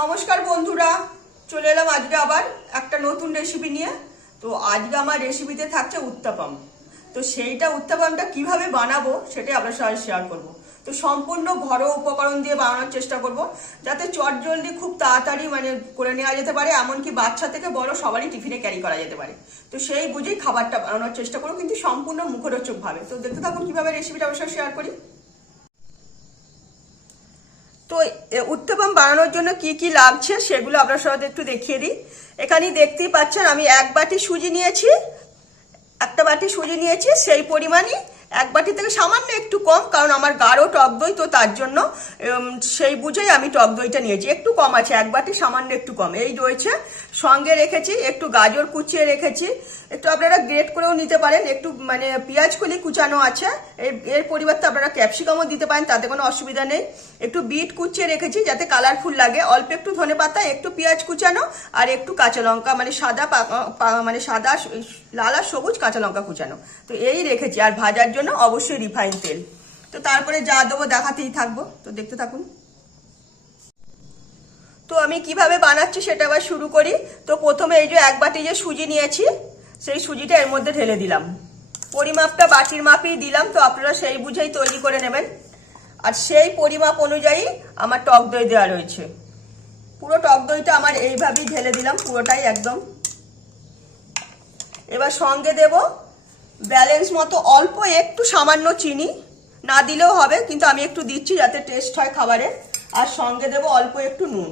নমস্কার বন্ধুরা, চলে এলাম আজকে আবার একটা নতুন রেসিপি নিয়ে। তো আজকে আমার রেসিপিতে থাকছে উত্তাপাম। তো সেইটা উত্তাপামটা কিভাবে বানাবো সেটাই আপনার সাথে শেয়ার করব। তো সম্পূর্ণ ঘরোয়া উপকরণ দিয়ে বানানোর চেষ্টা করব, যাতে চটজলদি খুব তাড়াতাড়ি করে নেওয়া যেতে পারে, এমনকি বাচ্চা থেকে বড় সবারই টিফিনে ক্যারি করা যেতে পারে। তো সেই বুঝেই খাবারটা বানানোর চেষ্টা করবো, কিন্তু সম্পূর্ণ মুখরোচকভাবে। তো দেখতে থাকুন কিভাবে রেসিপিটা আপনার সাথে শেয়ার করি। তো উত্তাপাম বানানোর জন্য কি কি লাগছে সেগুলো আপনার সাথে একটু দেখিয়ে দিই। এখানে দেখতেই পাচ্ছেন আমি এক বাটি সুজি নিয়েছি, একটা বাটি সুজি নিয়েছি, সেই পরিমাণই এক বাটি থেকে সামান্য একটু কম, কারণ আমার গাঢ় টক দই, তো তার জন্য সেই বুঝেই আমি টক দইটা নিয়েছি। একটু কম আছে, এক বাটি সামান্য একটু কম এই রয়েছে। সঙ্গে রেখেছি একটু গাজর কুচিয়ে রেখেছি, একটু আপনারা গ্রেট করেও নিতে পারেন, একটু পেঁয়াজ কলি কুচানো আছে, এর পরিবর্তে আপনারা ক্যাপসিকামও দিতে পারেন, তাতে কোনো অসুবিধা নেই। একটু বিট কুচিয়ে রেখেছি যাতে কালারফুল লাগে, অল্প একটু ধনেপাতা, একটু পেঁয়াজ কুচানো, আর একটু কাঁচা লঙ্কা, সাদা লাল আর সবুজ কাঁচা লঙ্কা কুচানো। তো এই রেখেছি, আর ভাজার জন্য অবশ্যই রিফাইন তেল। তো তারপরে যা দেবো দেখাতেই থাকবো, তো দেখতে থাকুন। তো আমি কিভাবে বানাচ্ছি সেটা আবার শুরু করি। তো প্রথমে এই যে এক বাটি যে সুজি নিয়েছি, সেই সুজিটা এর মধ্যে ঢেলে দিলাম। পরিমাপটা বাটির মাপই দিলাম, তো আপনারা সেই বুঝেই তৈরি করে নেবেন। আর সেই পরিমাপ অনুযায়ী আমার টক দই দেওয়া রয়েছে। পুরো টক দইটা আমার এইভাবেই ঢেলে দিলাম, পুরোটাই একদম। এবার সঙ্গে দেব ব্যালেন্স মতো অল্প একটু সামান্য চিনি, না দিলেও হবে, কিন্তু আমি একটু দিচ্ছি যাতে টেস্ট হয় খাবারের। আর সঙ্গে দেব অল্প একটু নুন,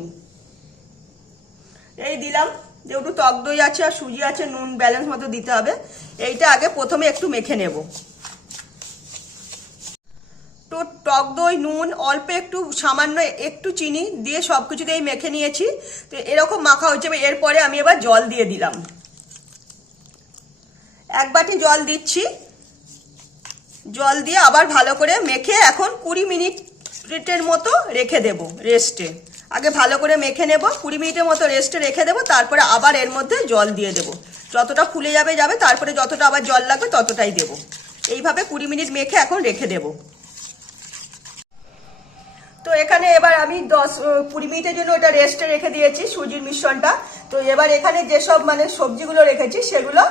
এই দিলাম। যেহেতু টক দই আছে আর সুজি আছে, নুন ব্যালেন্স মতো দিতে হবে। এইটা আগে প্রথমে একটু মেখে নেব। তো টক দই, নুন, অল্প একটু সামান্য একটু চিনি দিয়ে সবকিছু দিয়ে মেখে নিয়েছি। তো এরকম মাখা হচ্ছে। এরপরে আমি এবার জল দিয়ে দিলাম, এক বাটি জল দিচ্ছি। জল দিয়ে আবার ভালো করে মেখে এখন 20 মিনিটের মতো রেখে দেব রেস্টে। আগে ভালো করে মেখে নেব, 20 মিনিটের মতো রেস্টে রেখে দেবো। তারপরে আবার এর মধ্যে জল দিয়ে দেবো, যতটা ফুলে যাবে, তারপরে যতটা আবার জল লাগবে ততটাই দেব। এইভাবে 20 মিনিট মেখে এখন রেখে দেব। তো এখানে এবার আমি 20 মিনিটের জন্য ওটা রেস্টে রেখে দিয়েছি সুজির মিশ্রণটা। তো এবার এখানে যেসব সবজিগুলো রেখেছি সেগুলো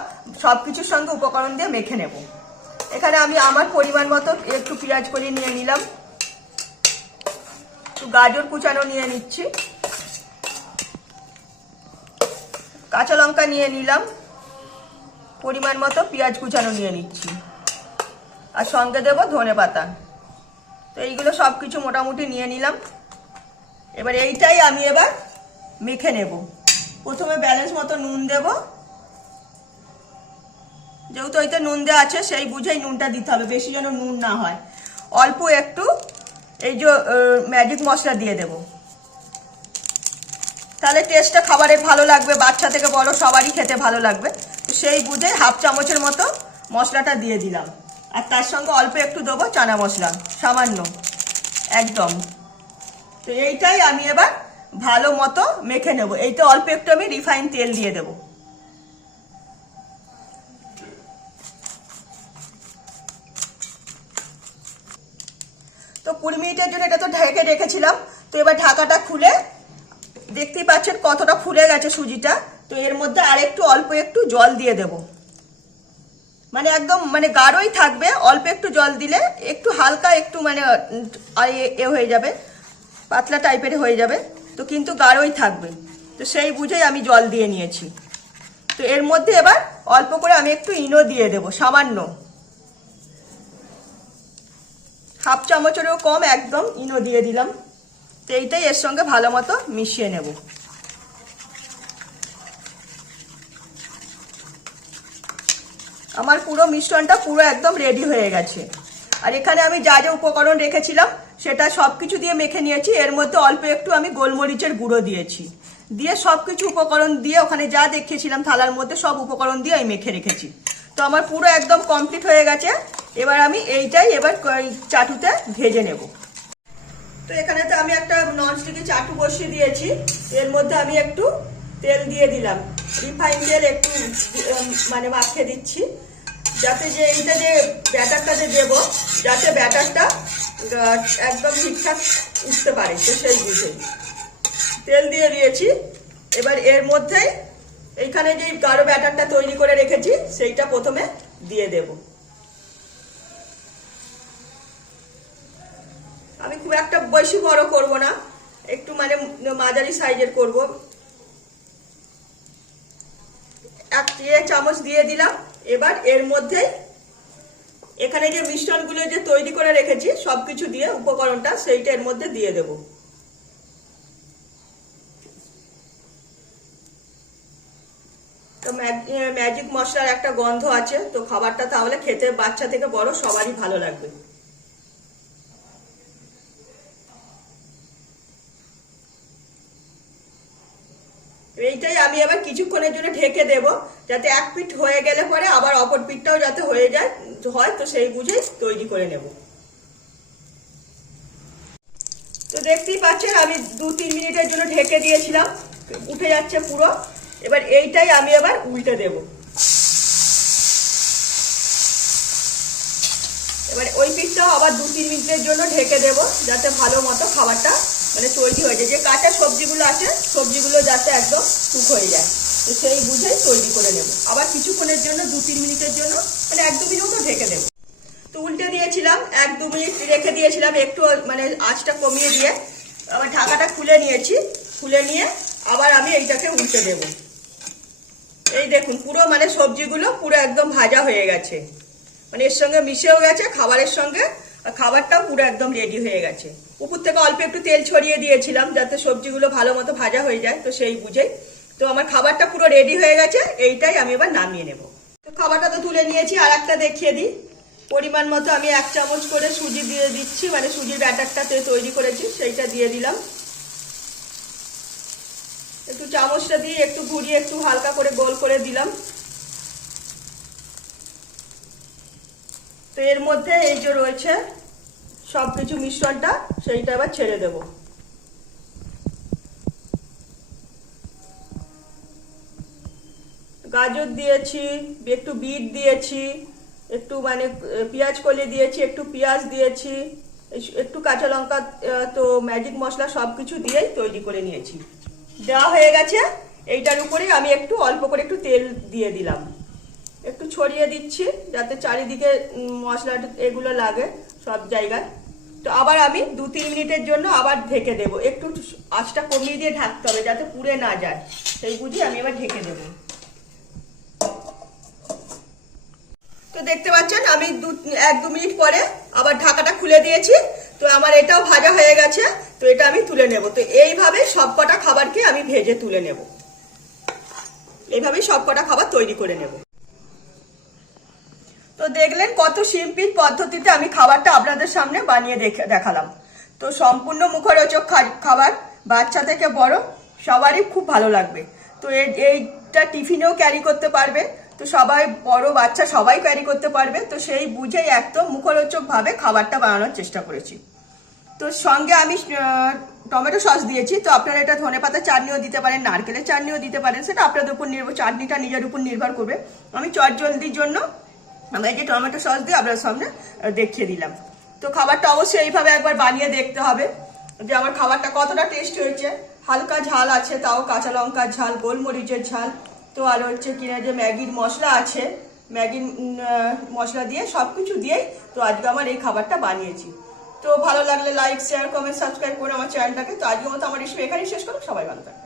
সবকিছুর সঙ্গে উপকরণ দিয়ে মেখে নেব। এখানে আমি আমার পরিমাণ মতো একটু পেঁয়াজ কলি নিয়ে নিলাম, একটু গাজর কুচানো নিয়ে নিচ্ছি, কাঁচা লঙ্কা নিয়ে নিলাম, পরিমাণ মতো পেঁয়াজ কুচানো নিয়ে নিচ্ছি, আর সঙ্গে দেব ধনেপাতা। তো এইগুলো সব কিছু মোটামুটি নিয়ে নিলাম। এবার এইটাই আমি এবার মেখে নেব। প্রথমে ব্যালেন্স মতো নুন দেব, যেহেতু ওইতে নুন দেওয়া আছে সেই বুঝেই নুনটা দিতে হবে, বেশি যেন নুন না হয়। অল্প একটু এই যে ম্যাজিক মশলা দিয়ে দেব, তাহলে টেস্টটা খাবারের ভালো লাগবে, বাচ্চা থেকে বড় সবারই খেতে ভালো লাগবে। তো সেই বুঝে হাফ চামচের মতো মশলাটা দিয়ে দিলাম। আর তার সঙ্গে অল্প একটু দেবো চানা মশলা, সামান্য একদম। তো এইটাই আমি এবার ভালো মতো মেখে নেব। এইটা অল্প একটু আমি রিফাইন তেল দিয়ে দেব। তো 20 মিনিটের জন্য এটা তো ঢেকে রেখেছিলাম। তো এবার ঢাকাটা খুলে দেখতেই পাচ্ছেন কতটা ফুলে গেছে সুজিটা। তো এর মধ্যে আরেকটু অল্প একটু জল দিয়ে দেব, একদম গাঢ়ই থাকবে। অল্প একটু জল দিলে একটু হালকা একটু হয়ে যাবে, পাতলা টাইপের হয়ে যাবে, তো কিন্তু গাঢ়ই থাকবে। তো সেই বুঝেই আমি জল দিয়ে নিয়েছি। তো এর মধ্যে এবার অল্প করে আমি একটু ইনো দিয়ে দেব, সামান্য হাফ চামচেরও কম একদম ইনো দিয়ে দিলাম। তো এইটাই এর সঙ্গে ভালো মতো মিশিয়ে নেব। আমার পুরো মিশ্রণটা পুরো একদম রেডি হয়ে গেছে। আর এখানে আমি যা যা উপকরণ রেখেছিলাম সেটা সবকিছু দিয়ে মেখে নিয়েছি। এর মধ্যে অল্প একটু আমি গোলমরিচের গুঁড়ো দিয়েছি, দিয়ে সবকিছু উপকরণ দিয়ে ওখানে যা দেখিয়েছিলাম থালার মধ্যে সব উপকরণ দিয়ে আমি মেখে রেখেছি। তো আমার পুরো একদম কমপ্লিট হয়ে গেছে। এবার আমি এইটাই এবার চাটুতে ভেজে নেব। তো এখানে তো আমি একটা ননস্টিকের চাটু বসিয়ে দিয়েছি। এর মধ্যে আমি একটু তেল দিয়ে দিলাম, রিফাইন তেল একটু মাখিয়ে দিচ্ছি, যাতে যে এইটা যে ব্যাটারটা যে দেবো, যাতে ব্যাটারটা একদম ঠিকঠাক উঠতে পারে। তো সেই বুঝেই তেল দিয়ে দিয়েছি। এবার এর মধ্যে এইখানে যে গাঢ় ব্যাটারটা তৈরি করে রেখেছি সেইটা প্রথমে দিয়ে দেব। আমি খুব একটা বেশি বড় করব না, একটু মানে মাঝারি সাইজের করব। 1 চামচ দিয়ে দিলাম। এবার এর মধ্যে এখানে যে মিশ্রণগুলো যে তৈরি করে রেখেছি সবকিছু দিয়ে উপকরণটা সেইটা এর মধ্যে দিয়ে দেব। তো ম্যাজিক মশলার একটা গন্ধ আছে, তো খাবারটা তাহলে খেতে বাচ্চা থেকে বড় সবারই ভালো লাগবে। এইটাই আমি আবার কিছুক্ষণের জন্য ঢেকে দেব, যাতে এক পিঠ হয়ে গেলে পরে আবার অপর পিঠটাও যাতে হয়ে যায় হয়, তো সেই বুঝেই তৈরি করে নেব। তো দেখতেই পাচ্ছেন আমি 2-3 মিনিটের জন্য ঢেকে দিয়েছিলাম, উঠে যাচ্ছে পুরো। এবার এইটাই আমি আবার উল্টে দেব। এবার ওই পিঠটাও আবার 2-3 মিনিটের জন্য ঢেকে দেব, যাতে ভালো মতো খাবারটা মানে তৈরি হয়ে যায়। যে কাঁচা সবজিগুলো আছে সবজিগুলো যাতে একদম কুক হয়ে যায়, তো সেই বুঝেই তৈরি করে নেব। আবার কিছুক্ষণের জন্য 2-3 মিনিটের জন্য মানে 1-2 মিনিটও ঢেকে দেব। তো উল্টে দিয়েছিলাম, 1-2 মিনিট রেখে দিয়েছিলাম একটু মানে আঁচটা কমিয়ে দিয়ে। আবার ঢাকাটা খুলে নিয়েছি, খুলে নিয়ে আবার আমি এইটাকে উল্টে দেব। এই দেখুন পুরো মানে সবজিগুলো পুরো একদম ভাজা হয়ে গেছে, মানে এর সঙ্গে মিশেও গেছে খাবারের সঙ্গে, খাবারটাও পুরো একদম রেডি হয়ে গেছে। উপর থেকে অল্প একটু তেল ছড়িয়ে দিয়েছিলাম যাতে সবজিগুলো ভালো মতো ভাজা হয়ে যায়, তো সেই বুঝেই। তো আমার খাবারটা পুরো রেডি হয়ে গেছে, এইটাই আমি এবার নামিয়ে নেব। তো খাবারটা তো তুলে নিয়েছি, আর একটা দেখিয়ে দিই। পরিমাণ মতো আমি 1 চামচ করে সুজি দিয়ে দিচ্ছি, মানে সুজির ব্যাটারটাতে তৈরি করেছি সেইটা দিয়ে দিলাম। একটু চামচটা দিয়ে একটু ঘুরিয়ে একটু হালকা করে গোল করে দিলাম। তো এর মধ্যে এই যে রয়েছে সবকিছু মিশ্রণটা, সেইটা এবার ছেড়ে দেব। গাজর দিয়েছি, একটু বিট দিয়েছি, একটু মানে পেঁয়াজ কলি দিয়েছি, একটু পেঁয়াজ দিয়েছি, একটু কাঁচা লঙ্কা, তো ম্যাজিক মশলা সবকিছু দিয়েই তৈরি করে নিয়েছি। দেওয়া হয়ে গেছে। এইটার উপরে আমি একটু অল্প করে একটু তেল দিয়ে দিলাম, একটু ছড়িয়ে দিচ্ছি যাতে চারিদিকে মশলা এগুলো লাগে সব জায়গায়। তো আবার আমি 2-3 মিনিটের জন্য আবার ঢেকে দেব। একটু আঁচটা কমিয়ে দিয়ে ঢাকতে হবে যাতে পুড়ে না যায়, সেই বুঝি আমি এবার ঢেকে দেব। তো দেখতে পাচ্ছেন আমি 1-2 মিনিট পরে আবার ঢাকাটা খুলে দিয়েছি। তো আমার এটাও ভাজা হয়ে গেছে, তো এটা আমি তুলে নেব। তো এইভাবে সবকটা খাবারকে আমি ভেজে তুলে নেব, এইভাবেই সবকটা খাবার তৈরি করে নেব। তো দেখলেন কত সিম্পল পদ্ধতিতে আমি খাবারটা আপনাদের সামনে বানিয়ে দেখালাম। তো সম্পূর্ণ মুখরোচক খাবার, বাচ্চা থেকে বড় সবারই খুব ভালো লাগবে। তো এইটা টিফিনেও ক্যারি করতে পারবে, তো সবাই বড় বাচ্চা সবাই ক্যারি করতে পারবে। তো সেই বুঝেই একদম মুখরোচকভাবে খাবারটা বানানোর চেষ্টা করেছি। তো সঙ্গে আমি টমেটো সস দিয়েছি, তো আপনারা এটা ধনেপাতা চাটনিও দিতে পারেন, নারকেলের চাটনিও দিতে পারেন, সেটা আপনাদের উপর নির্ভর, চাটনিটা নিজের উপর নির্ভর করবে। আমি চটজলদির জন্য আমি এই যে টমেটো সস দিয়ে আপনার সামনে দেখিয়ে দিলাম। তো খাবারটা অবশ্যই এইভাবে একবার বানিয়ে দেখতে হবে যে আমার খাবারটা কতটা টেস্ট হয়েছে। হালকা ঝাল আছে, তাও কাঁচা লঙ্কার ঝাল, গোলমরিচের ঝাল, তো আর হচ্ছে কিনা যে ম্যাগির মশলা আছে, ম্যাগির মশলা দিয়ে সব কিছু দিয়েই তো আজকে আমার এই খাবারটা বানিয়েছি। তো ভালো লাগলে লাইক, শেয়ার, কমেন্ট, সাবস্ক্রাইব করে আমার চ্যানেলটাকে। তো আজকের মতো আমার রেসিপি এখানেই শেষ করো। সবাই ভালো থাকবে।